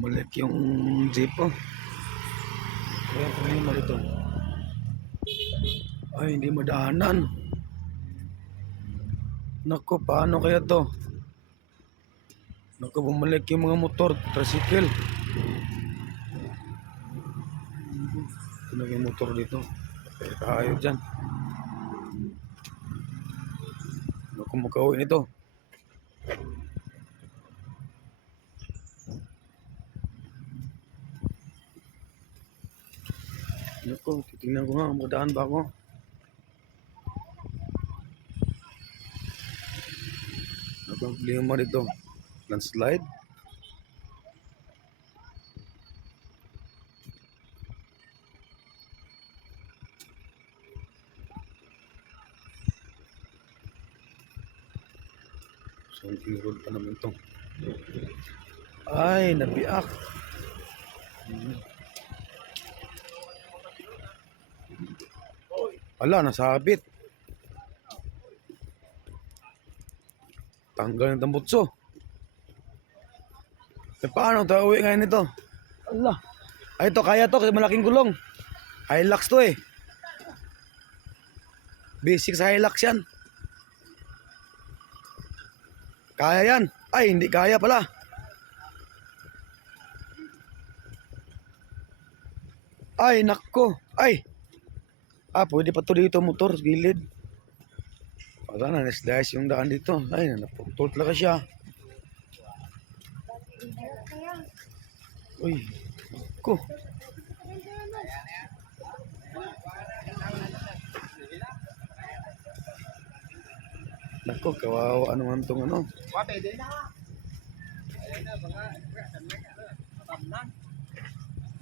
Bumalik yung jeep oh. Kaya problema dito. Ay, hindi madaanan. Nako, paano kaya to? Nako, bumalik yung mga motor, tricycle. Ito na yung motor dito. Kaya tayo dyan. Naku, makauwi nito. Naku, titingnan ko nga, magdaan ba ako? Problema dito. Landslide? Something road pa naman to. Ay, nabiak. Hmm. Ala, nasabit. Tanggal ng tambutso. E paano tayo uwi ngayon nito? Ala. Ay, ito, kaya to kasi malaking gulong. Hilux to eh. Basic sa Hilux yan. Kaya yan. Ay, hindi kaya pala. Ay, nakko. Ay. Ah, pwede pa to dito motor, gilid. Wala na, naslice yung daan dito. Ay, naputol talaga siya. Uy, ko. Nako, kawawa naman tong ano. Wate din na. Ayan na, baka.